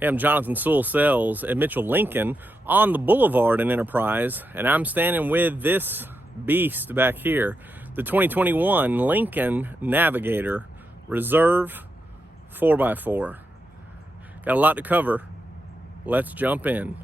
Hey, I'm Jonathan Sewell Sales at Mitchell Lincoln on the Boulevard in Enterprise, and I'm standing with this beast back here, the 2021 Lincoln Navigator Reserve 4x4. Got a lot to cover. Let's jump in.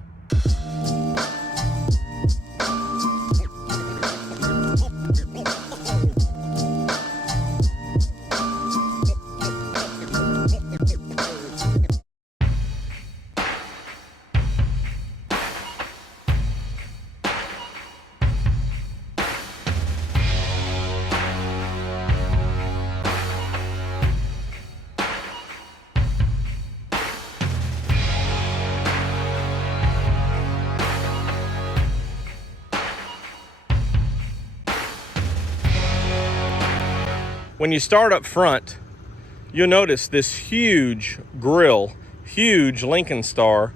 When you start up front, you'll notice this huge grille, huge Lincoln Star.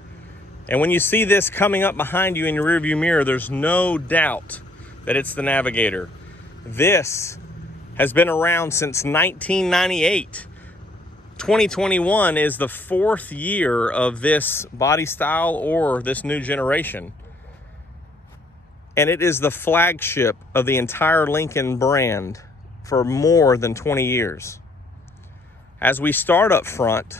And when you see this coming up behind you in your rearview mirror, there's no doubt that it's the Navigator. This has been around since 1998. 2021 is the fourth year of this body style or this new generation. And it is the flagship of the entire Lincoln brand for more than 20 years. As we start up front,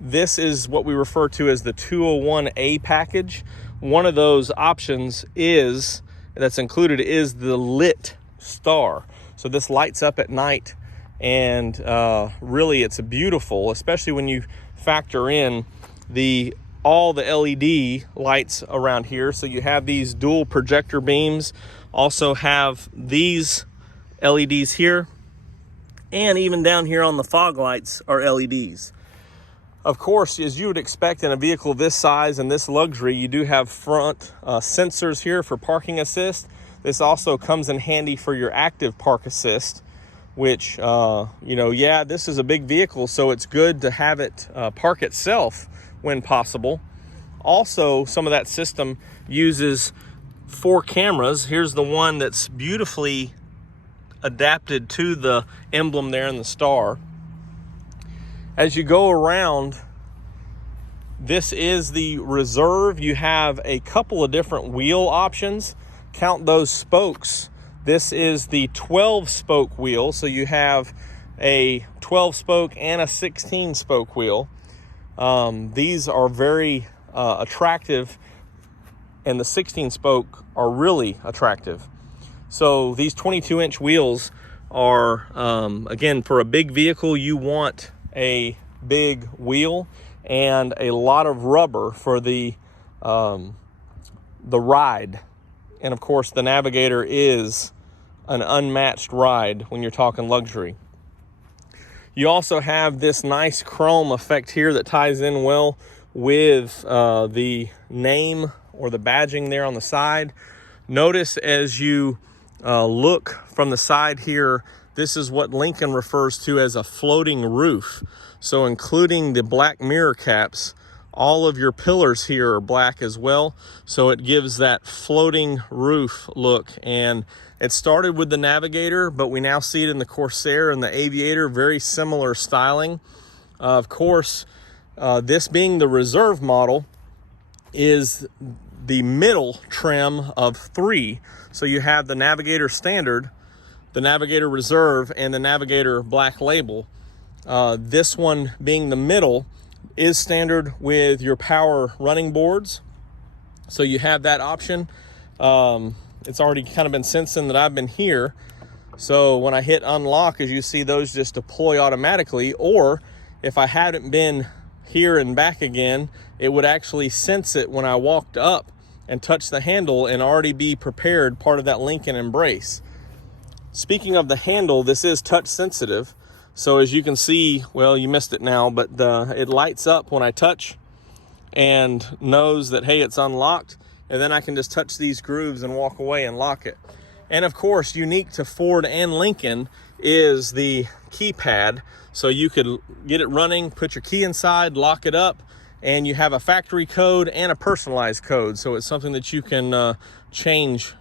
this is what we refer to as the 201A package. One of those options that's included is the lit star. So this lights up at night, and really it's beautiful, especially when you factor in all the LED lights around here. So you have these dual projector beams, also have these LEDs here, and even down here on the fog lights are LEDs. Of course, as you would expect in a vehicle this size and this luxury, you do have front sensors here for parking assist. This also comes in handy for your active park assist, which, this is a big vehicle, so it's good to have it park itself when possible. Also, some of that system uses 4 cameras. Here's the one that's beautifully adapted to the emblem there in the star. As you go around, this is the Reserve. You have a couple of different wheel options. Count those spokes. This is the 12-spoke wheel, so you have a 12-spoke and a 16-spoke wheel. These are very attractive, and the 16-spoke are really attractive. So these 22-inch wheels are, again, for a big vehicle, you want a big wheel and a lot of rubber for the ride. And of course, the Navigator is an unmatched ride when you're talking luxury. You also have this nice chrome effect here that ties in well with the name or the badging there on the side. Notice as you look from the side here, this is what Lincoln refers to as a floating roof. So including the black mirror caps, all of your pillars here are black as well. So it gives that floating roof look. And it started with the Navigator, but we now see it in the Corsair and the Aviator, very similar styling. Of course, this being the Reserve model is the middle trim of 3. So you have the Navigator Standard, the Navigator Reserve, and the Navigator Black Label. This one being the middle is standard with your power running boards. So you have that option. It's already kind of been sensing that I've been here. So when I hit unlock, as you see, those just deploy automatically. Or if I hadn't been here and back again, it would actually sense it when I walked up and touch the handle and already be prepared, part of that Lincoln embrace. Speaking of the handle, this is touch sensitive. So as you can see, well, you missed it now, but it lights up when I touch and knows that, hey, it's unlocked. And then I can just touch these grooves and walk away and lock it. And of course, unique to Ford and Lincoln is the keypad. So you could get it running, put your key inside, lock it up, and you have a factory code and a personalized code. So it's something that you can change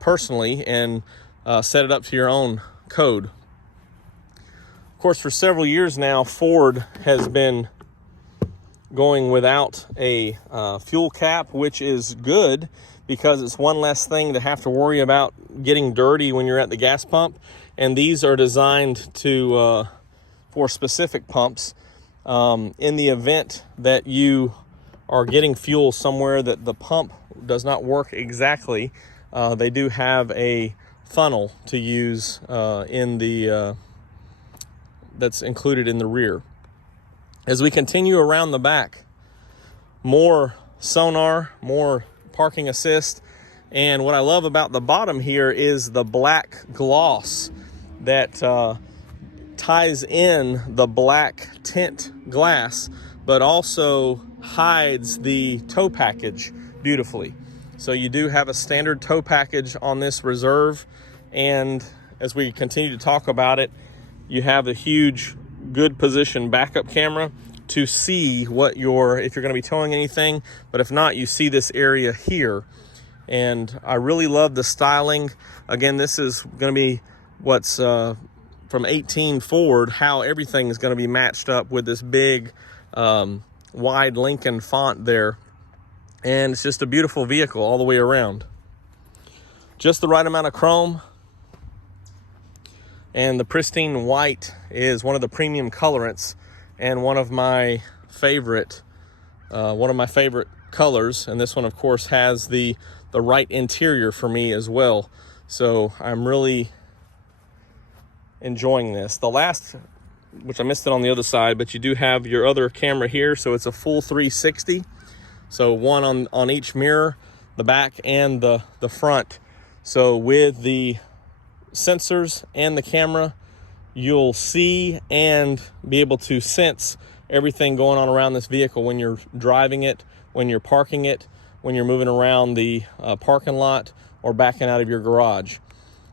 personally and set it up to your own code. Of course, for several years now, Ford has been going without a fuel cap, which is good because it's one less thing to have to worry about getting dirty when you're at the gas pump. And these are designed to for specific pumps. In the event that you are getting fuel somewhere that the pump does not work exactly, they do have a funnel to use in the that's included in the rear. As we continue around the back, more sonar, more parking assist, and what I love about the bottom here is the black gloss that ties in the black tint glass, but also hides the tow package beautifully. So you do have a standard tow package on this Reserve, and as we continue to talk about it, you have a huge good position backup camera to see what if you're going to be towing anything, but if not, you see this area here. And I really love the styling. Again, this is going to be what's from 18 forward, how everything is going to be matched up with this big wide Lincoln font there. And it's just a beautiful vehicle all the way around. Just the right amount of chrome. And the pristine white is one of the premium colorants and one of my favorite colors. And this one, of course, has the right interior for me as well. So I'm really enjoying this. The last, which I missed it on the other side, but you do have your other camera here. So it's a full 360. So one on each mirror, the back and the front. So with the sensors and the camera, you'll see and be able to sense everything going on around this vehicle when you're driving it, when you're parking it, when you're moving around the parking lot or backing out of your garage.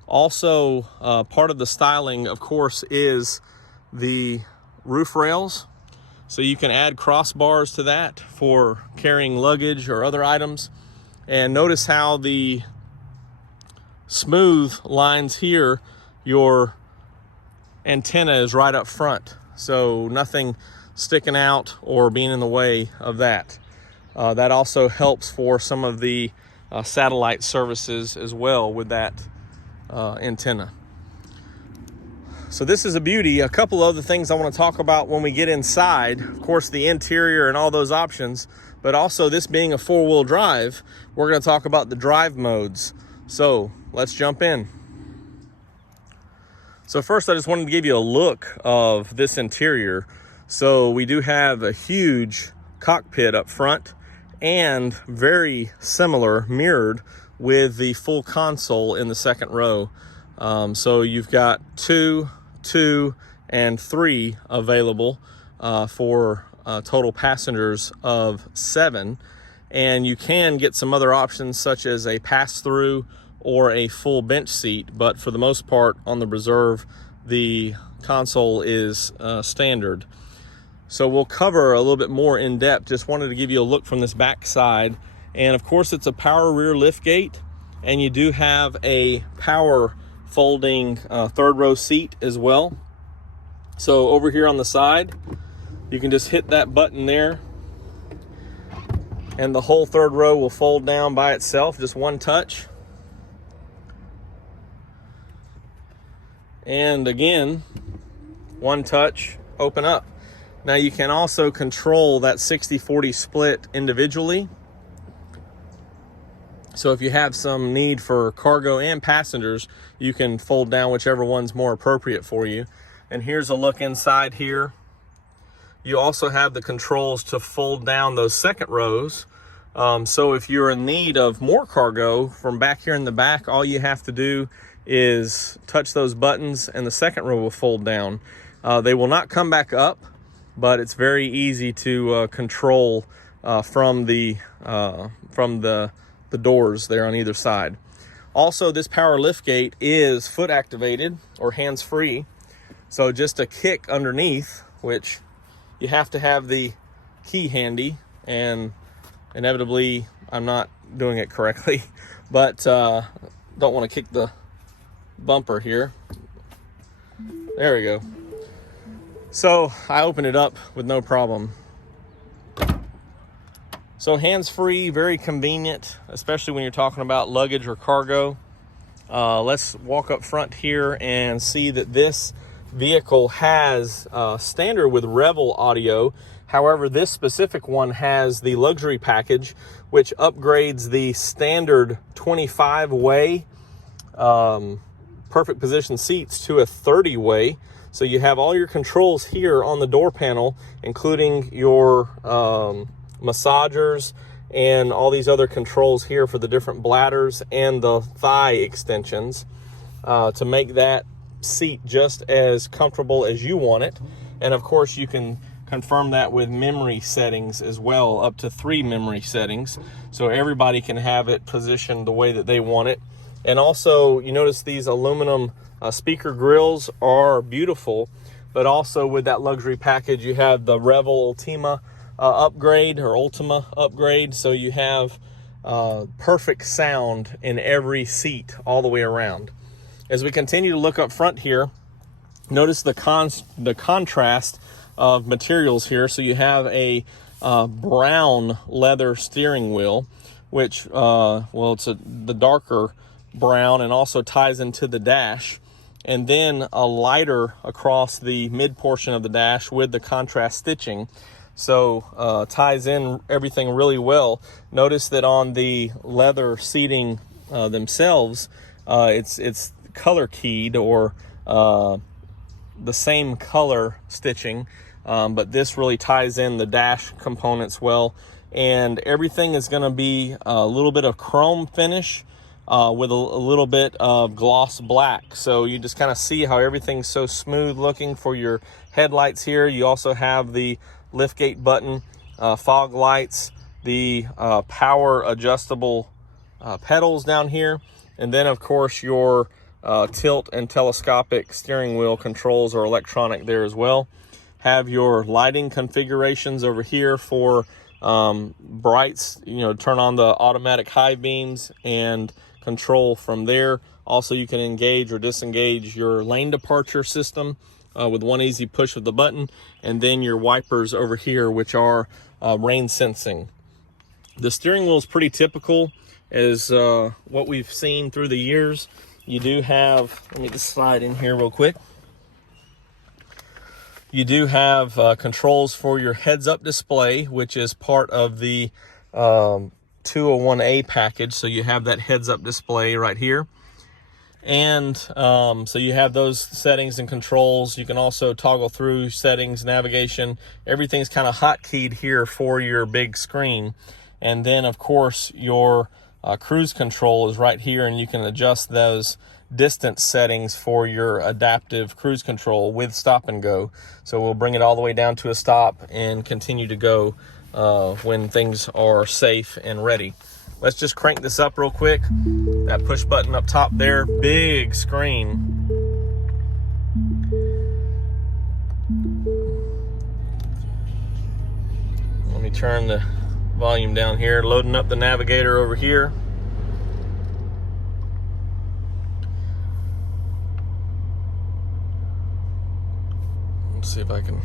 Also, part of the styling, of course, is the roof rails. So you can add crossbars to that for carrying luggage or other items. And notice how the smooth lines here, your antenna is right up front. So nothing sticking out or being in the way of that. That also helps for some of the satellite services as well with that antenna. So this is a beauty. A couple other things I want to talk about when we get inside. Of course, the interior and all those options, but also this being a four-wheel drive, we're going to talk about the drive modes. So let's jump in. So first, I just wanted to give you a look of this interior. So we do have a huge cockpit up front and very similar, mirrored with the full console in the second row. So you've got 2, 2, and 3 available for total passengers of 7. And you can get some other options such as a pass-through or a full bench seat, but for the most part on the Reserve, the console is standard. So we'll cover a little bit more in depth. Just wanted to give you a look from this back side. And of course, it's a power rear lift gate, and you do have a power folding third row seat as well. So over here on the side, you can just hit that button there, and the whole third row will fold down by itself, just one touch. And again, one touch, open up. Now you can also control that 60-40 split individually. So if you have some need for cargo and passengers, you can fold down whichever one's more appropriate for you. And here's a look inside here. You also have the controls to fold down those second rows. So if you're in need of more cargo from back here in the back, all you have to do is touch those buttons and the second row will fold down. They will not come back up, but it's very easy to control from the doors there on either side. Also, this power lift gate is foot activated or hands-free. So just a kick underneath, which you have to have the key handy, and inevitably I'm not doing it correctly, but don't want to kick the bumper here. There we go. So I open it up with no problem. So hands-free, very convenient, especially when you're talking about luggage or cargo. Let's walk up front here and see that this vehicle has standard with Revel audio. However, this specific one has the luxury package, which upgrades the standard 25-way perfect position seats to a 30-way. So you have all your controls here on the door panel, including your massagers and all these other controls here for the different bladders and the thigh extensions to make that seat just as comfortable as you want it. And of course you can confirm that with memory settings as well, up to 3 memory settings, so everybody can have it positioned the way that they want it. And also you notice these aluminum speaker grills are beautiful, but also with that luxury package you have the Revel Ultima upgrade, or Ultima upgrade, so you have perfect sound in every seat all the way around. As we continue to look up front here, notice the contrast of materials here. So you have a brown leather steering wheel, which it's the darker brown, and also ties into the dash, and then a lighter across the mid portion of the dash with the contrast stitching. So ties in everything really well. Notice that on the leather seating themselves, it's color keyed, or the same color stitching, but this really ties in the dash components well. And everything is going to be a little bit of chrome finish with a little bit of gloss black. So you just kind of see how everything's so smooth looking for your headlights here. You also have the liftgate button, fog lights, the power adjustable pedals down here, and then of course your tilt and telescopic steering wheel controls are electronic there as well. Have your lighting configurations over here for brights, turn on the automatic high beams and control from there. Also, you can engage or disengage your lane departure system with one easy push of the button, and then your wipers over here, which are rain sensing. The steering wheel is pretty typical as what we've seen through the years. You do have, let me just slide in here real quick. You do have controls for your heads-up display, which is part of the 201A package. So you have that heads-up display right here. And so you have those settings and controls. You can also toggle through settings, navigation. Everything's kind of hotkeyed here for your big screen. And then, of course, your cruise control is right here, and you can adjust those distance settings for your adaptive cruise control with stop and go. So we'll bring it all the way down to a stop and continue to go when things are safe and ready. Let's just crank this up real quick. That push button up top there, big screen. Let me turn the volume down here, loading up the Navigator over here. Let's see if I can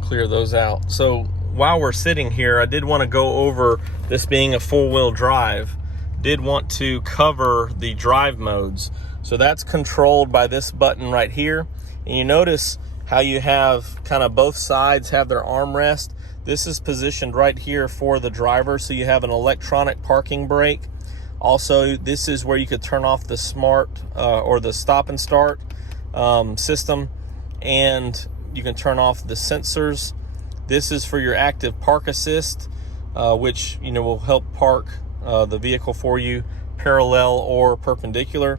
clear those out. So while we're sitting here, I did want to go over this being a four-wheel drive. Did want to cover the drive modes. So that's controlled by this button right here. And you notice how you have kind of both sides have their armrest. This is positioned right here for the driver, so you have an electronic parking brake. Also, this is where you could turn off the smart or the stop and start system, and you can turn off the sensors. This is for your active park assist, which will help park the vehicle for you parallel or perpendicular.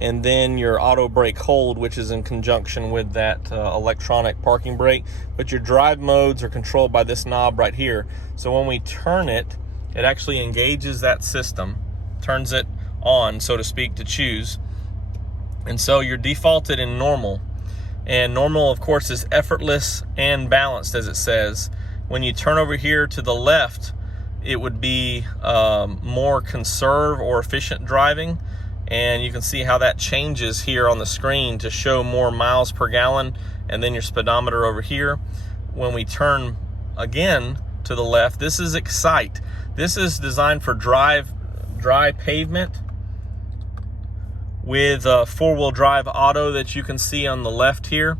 And then your auto brake hold, which is in conjunction with that electronic parking brake. But your drive modes are controlled by this knob right here. So when we turn it, it actually engages that system, turns it on, so to speak, to choose. And so you're defaulted in normal. And normal, of course, is effortless and balanced, as it says. When you turn over here to the left, it would be more conserve or efficient driving. And you can see how that changes here on the screen to show more miles per gallon, and then your speedometer over here. When we turn again to the left, this is Excite. This is designed for dry pavement with four-wheel drive auto that you can see on the left here.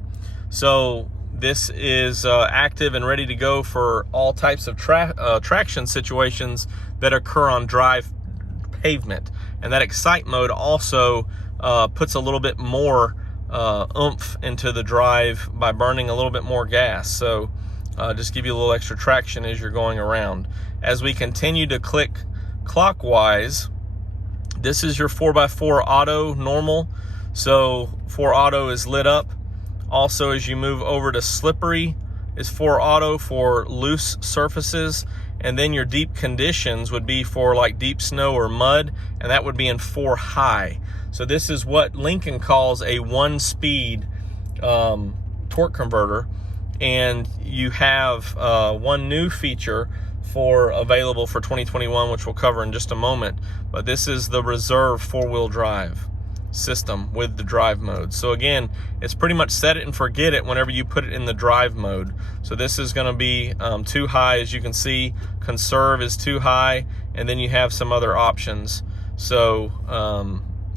So this is active and ready to go for all types of traction situations that occur on dry pavement. And that Excite mode also puts a little bit more oomph into the drive by burning a little bit more gas. So just give you a little extra traction as you're going around. As we continue to click clockwise, this is your 4x4 auto normal. So 4 auto is lit up. Also, as you move over to slippery, is 4 auto for loose surfaces. And then your deep conditions would be for like deep snow or mud, and that would be in 4 high. So this is what Lincoln calls a 1-speed torque converter. And you have one new feature available for 2021, which we'll cover in just a moment. But this is the reserve 4-wheel drive system with the drive mode. So again, it's pretty much set it and forget it whenever you put it in the drive mode. So this is going to be 2 high, as you can see. Conserve is 2 high, and then you have some other options. So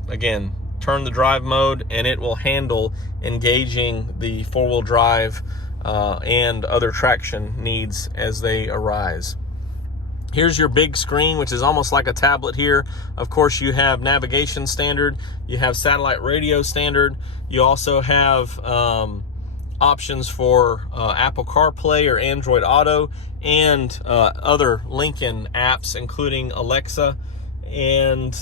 again, turn the drive mode and it will handle engaging the 4-wheel drive and other traction needs as they arise. Here's your big screen, which is almost like a tablet here. Of course, you have navigation standard, you have satellite radio standard, you also have options for Apple CarPlay or Android Auto, and other Lincoln apps, including Alexa. And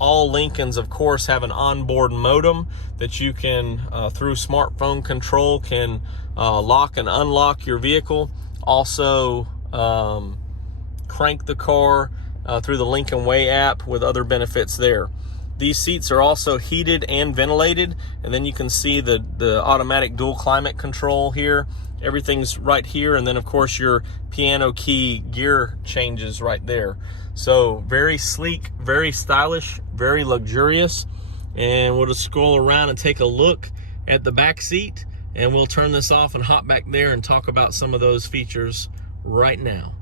all Lincolns, of course, have an onboard modem that you can, through smartphone control, can lock and unlock your vehicle. Also, crank the car through the Lincoln Way app with other benefits there. These seats are also heated and ventilated, and then you can see the automatic dual climate control here. Everything's right here, and then of course your piano key gear changes right there. So very sleek, very stylish, very luxurious. And we'll just scroll around and take a look at the back seat, and we'll turn this off and hop back there and talk about some of those features right now.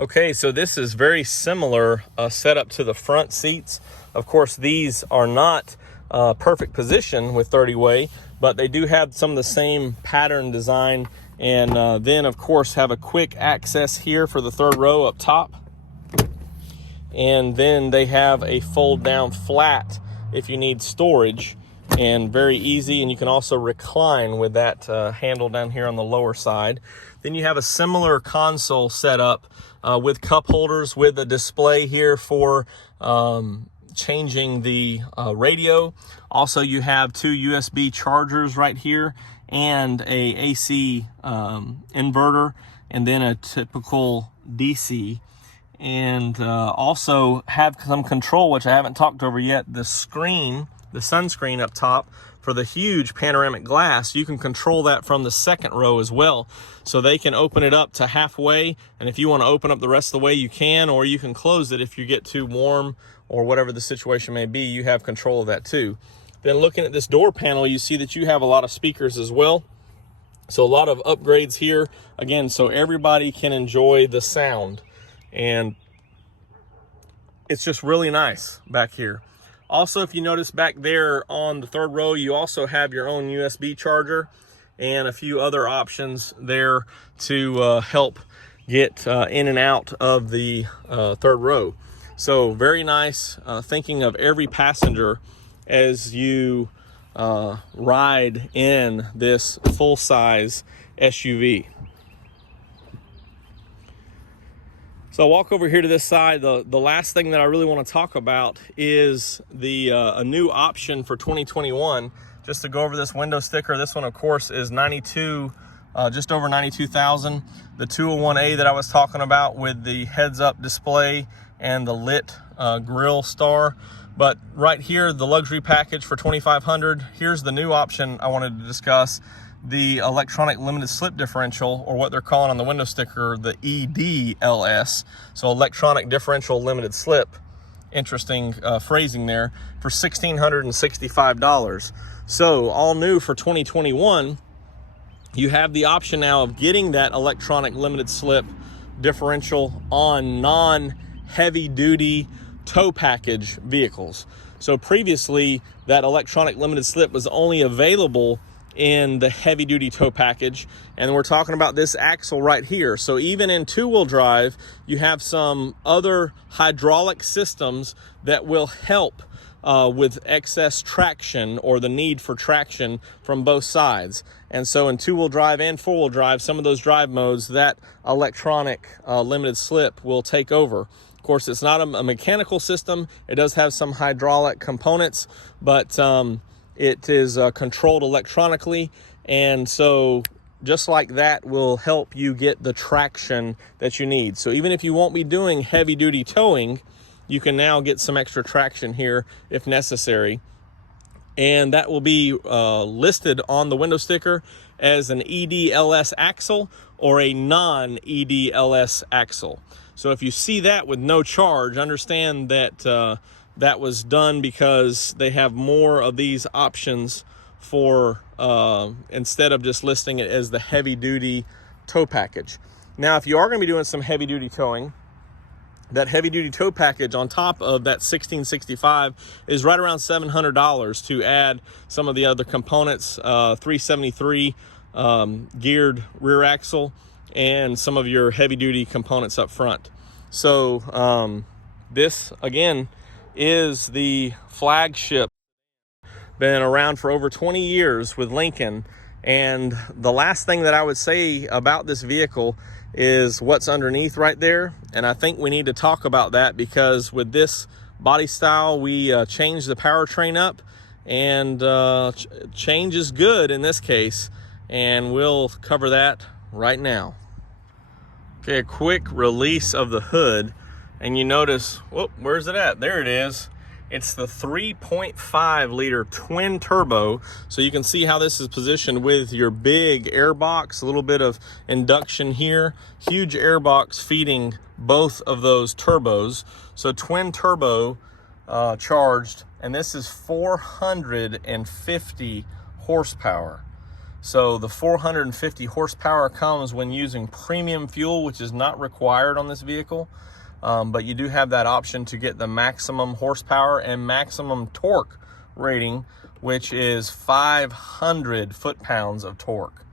Okay, so this is very similar setup to the front seats. Of course, these are not perfect position with 30-way, but they do have some of the same pattern design. And then, of course, have a quick access here for the 3rd row up top. And then they have a fold down flat if you need storage, and very easy. And you can also recline with that handle down here on the lower side. Then you have a similar console setup with cup holders, with a display here for changing the radio. Also, you have 2 USB chargers right here, and a AC inverter, and then a typical DC. And also have some control, which I haven't talked over yet, the sunscreen up top for the huge panoramic glass. You can control that from the 2nd row as well. So they can open it up to halfway, and if you want to open up the rest of the way, you can, or you can close it if you get too warm or whatever the situation may be. You have control of that too. Then looking at this door panel, you see that you have a lot of speakers as well. So a lot of upgrades here, again, so everybody can enjoy the sound. And it's just really nice back here. Also, if you notice back there on the 3rd row, you also have your own USB charger and a few other options there to help get in and out of the 3rd row. So very nice, thinking of every passenger as you ride in this full-size SUV. So I'll walk over here to this side. The last thing that I really want to talk about is a new option for 2021. Just to go over this window sticker, this one of course is just over 92,000. The 201A that I was talking about with the heads-up display and the lit grill star. But right here, the luxury package for 2,500. Here's the new option I wanted to discuss. The electronic limited slip differential, or what they're calling on the window sticker, the EDLS. So electronic differential limited slip. Interesting phrasing there, for $1,665. So all new for 2021 you have the option now of getting that electronic limited slip differential on non-heavy duty tow package vehicles. So previously, that electronic limited slip was only available in the heavy duty tow package, and we're talking about this axle right here. So even in two-wheel drive, you have some other hydraulic systems that will help with excess traction or the need for traction from both sides. And so in two-wheel drive and four-wheel drive, some of those drive modes, that electronic limited slip will take over. Of course, it's not a mechanical system. It does have some hydraulic components, but it is controlled electronically. And so just like that will help you get the traction that you need. So even if you won't be doing heavy duty towing, you can now get some extra traction here if necessary. And that will be listed on the window sticker as an EDLS axle or a non-EDLS axle. So if you see that with no charge, understand that that was done because they have more of these options for instead of just listing it as the heavy duty tow package. Now, if you are going to be doing some heavy duty towing, that heavy duty tow package on top of that $1,665 is right around $700 to add some of the other components, 373 geared rear axle, and some of your heavy duty components up front. So this again is the flagship, been around for over 20 years with Lincoln. And the last thing that I would say about this vehicle is what's underneath right there. And I think we need to talk about that because with this body style, we changed the powertrain up, and change is good in this case. And we'll cover that right now. Okay, a quick release of the hood, and you notice, whoop, where's it at? There it is. It's the 3.5 liter twin turbo. So you can see how this is positioned with your big air box, a little bit of induction here, huge air box feeding both of those turbos. So twin turbo charged, and this is 450 horsepower. So the 450 horsepower comes when using premium fuel, which is not required on this vehicle. But you do have that option to get the maximum horsepower and maximum torque rating, which is 500 foot-pounds of torque.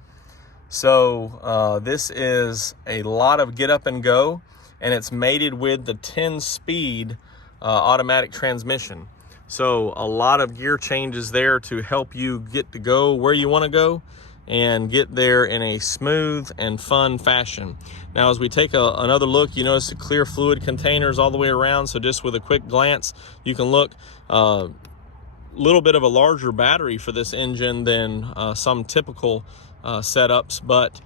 So this is a lot of get up and go, and it's mated with the 10-speed automatic transmission. So a lot of gear changes there to help you get to go where you want to go and get there in a smooth and fun fashion. Now, as we take another look, you notice the clear fluid containers all the way around. So just with a quick glance, you can look little bit of a larger battery for this engine than some typical setups, but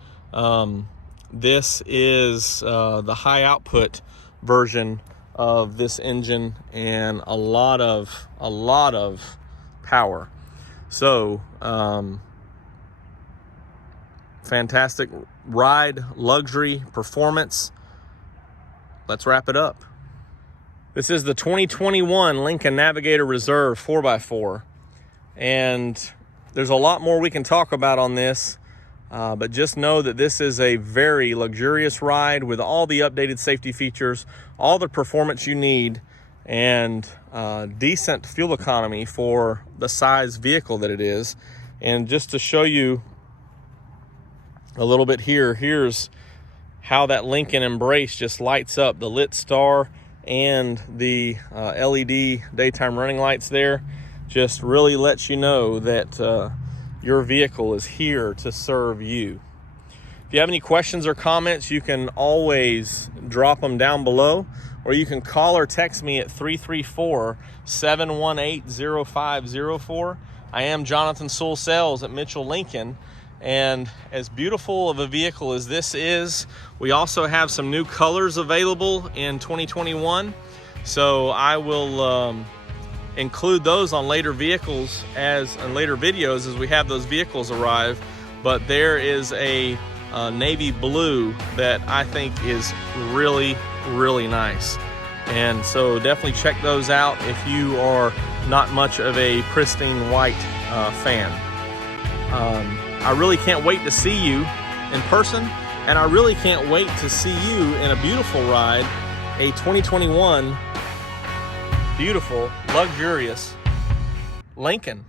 this is the high output version of this engine, and a lot of power. So fantastic ride, luxury, performance. Let's wrap it up. This is the 2021 Lincoln Navigator Reserve 4x4, and there's a lot more we can talk about on this, but just know that this is a very luxurious ride with all the updated safety features, all the performance you need, and decent fuel economy for the size vehicle that it is. And just to show you a little bit here, here's how that Lincoln Embrace just lights up, the lit star and the LED daytime running lights there. Just really lets you know that your vehicle is here to serve you. If you have any questions or comments, you can always drop them down below, or you can call or text me at 334-718-0504. I am Jonathan Sewell Sales at Mitchell Lincoln. And as beautiful of a vehicle as this is, we also have some new colors available in 2021. So I will include those on later vehicles and later videos as we have those vehicles arrive. But there is a navy blue that I think is really, really nice. And so definitely check those out if you are not much of a pristine white fan. I really can't wait to see you in person, and I really can't wait to see you in a beautiful ride, a 2021 beautiful, luxurious Lincoln.